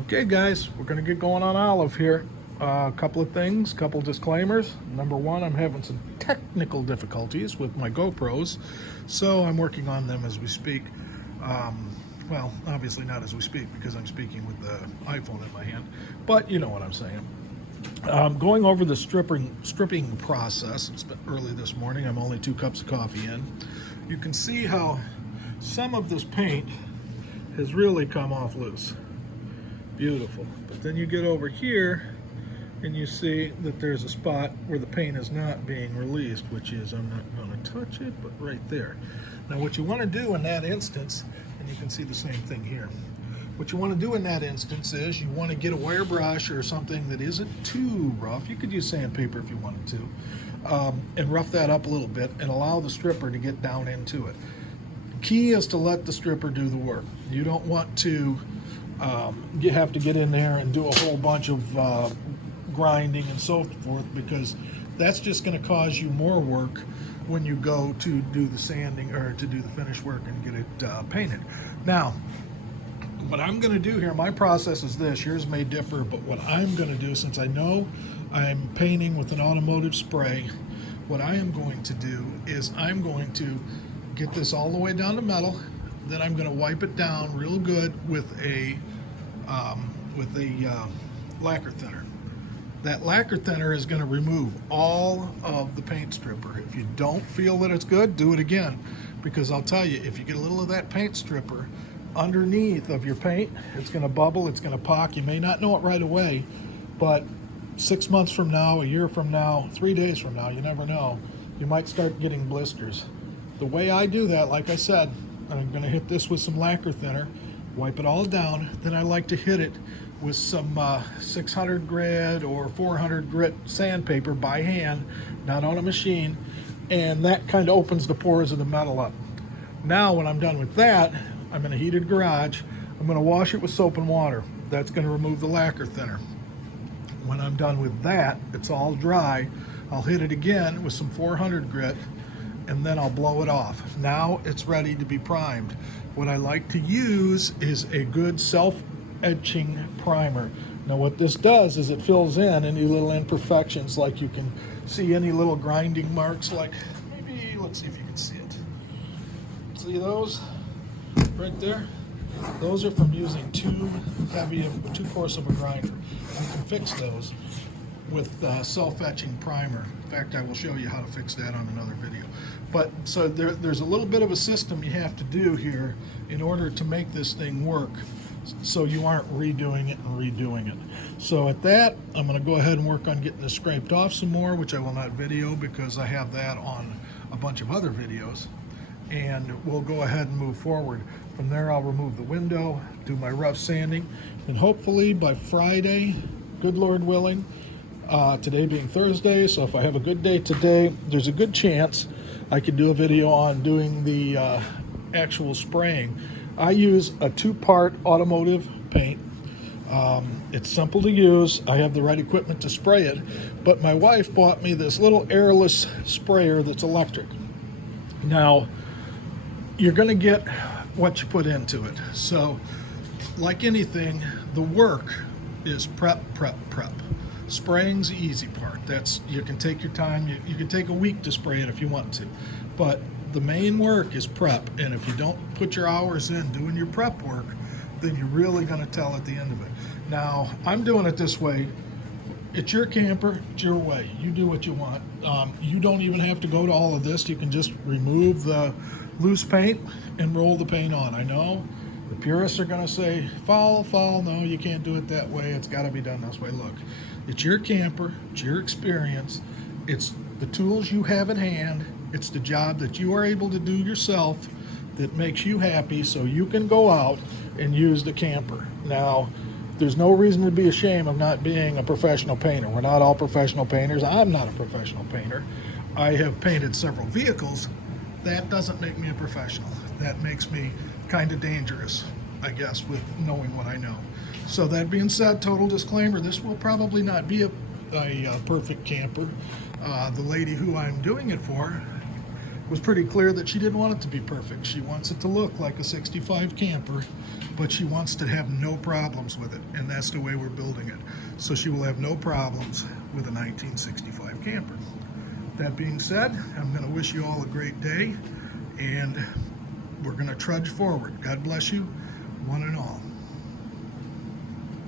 Okay, guys, we're going to get going on Olive here. A couple of things, couple disclaimers. Number one, I'm having some technical difficulties with my GoPros, so I'm working on them as we speak. Well, obviously not as we speak because I'm speaking with the iPhone in my hand, but you know what I'm saying. Going over the stripping process. It's been early this morning. I'm only 2 cups of coffee in. You can see how some of this paint has really come off loose. Beautiful. But then you get over here and you see that there's a spot where the paint is not being released, which is, I'm not going to touch it, but right there. Now what you want to do in that instance, and you can see the same thing here, what you want to do in that instance is you want to get a wire brush or something that isn't too rough. You could use sandpaper if you wanted to, and rough that up a little bit and allow the stripper to get down into it. Key is to let the stripper do the work. You don't want to you have to get in there and do a whole bunch of grinding and so forth, because that's just going to cause you more work when you go to do the sanding or to do the finish work and get it painted. Now, what I'm going to do here, my process is this. Yours may differ, but what I'm going to do, since I know I'm painting with an automotive spray, what I am going to do is I'm going to get this all the way down to metal. Then I'm going to wipe it down real good with a lacquer thinner. That lacquer thinner is going to remove all of the paint stripper. If you don't feel that it's good, do it again, because I'll tell you, if you get a little of that paint stripper underneath of your paint, it's going to bubble, it's going to pock. You may not know it right away, but 6 months from now, a year from now, 3 days from now, you never know, you might start getting blisters. The way I do that, like I said, I'm going to hit this with some lacquer thinner, wipe it all down. Then I like to hit it with some 600 grit or 400 grit sandpaper by hand, not on a machine, and that kind of opens the pores of the metal up. Now when I'm done with that, I'm in a heated garage. I'm going to wash it with soap and water. That's going to remove the lacquer thinner. When I'm done with that, it's all dry. I'll hit it again with some 400 grit, and then I'll blow it off. Now it's ready to be primed. What I like to use is a good self-etching primer. Now what this does is it fills in any little imperfections, like you can see any little grinding marks, like maybe, let's see if you can see it. See those right there? Those are from using too coarse of a grinder. You can fix those with self-etching primer. In fact, I will show you how to fix that on another video. But so there's a little bit of a system you have to do here in order to make this thing work, so you aren't redoing it and redoing it. So at that, I'm going to go ahead and work on getting this scraped off some more, which I will not video because I have that on a bunch of other videos. And we'll go ahead and move forward. From there, I'll remove the window, do my rough sanding, and hopefully by Friday, good Lord willing, today being Thursday, so if I have a good day today, there's a good chance I could do a video on doing the actual spraying. I use a 2-part automotive paint. It's simple to use. I have the right equipment to spray it, but my wife bought me this little airless sprayer that's electric. Now, you're going to get what you put into it. So, like anything, the work is prep. Spraying's the easy part. That's, you can take your time. You can take a week to spray it if you want to, but the main work is prep. And if you don't put your hours in doing your prep work, then you're really going to tell at the end of it. Now, I'm doing it this way. It's your camper, it's your way. You do what you want. You don't even have to go to all of this. You can just remove the loose paint and roll the paint on. I know the purists are going to say, foul, no, you can't do it that way. It's got to be done this way. Look, it's your camper, it's your experience, it's the tools you have at hand, it's the job that you are able to do yourself that makes you happy, so you can go out and use the camper. Now, there's no reason to be ashamed of not being a professional painter. We're not all professional painters. I'm not a professional painter. I have painted several vehicles. That doesn't make me a professional. That makes me kind of dangerous, I guess, with knowing what I know. So that being said, total disclaimer, this will probably not be a perfect camper. The lady who I'm doing it for was pretty clear that she didn't want it to be perfect. She wants it to look like a 65 camper, but she wants to have no problems with it, and that's the way we're building it. So she will have no problems with a 1965 camper. That being said, I'm going to wish you all a great day, and we're going to trudge forward. God bless you, one and all.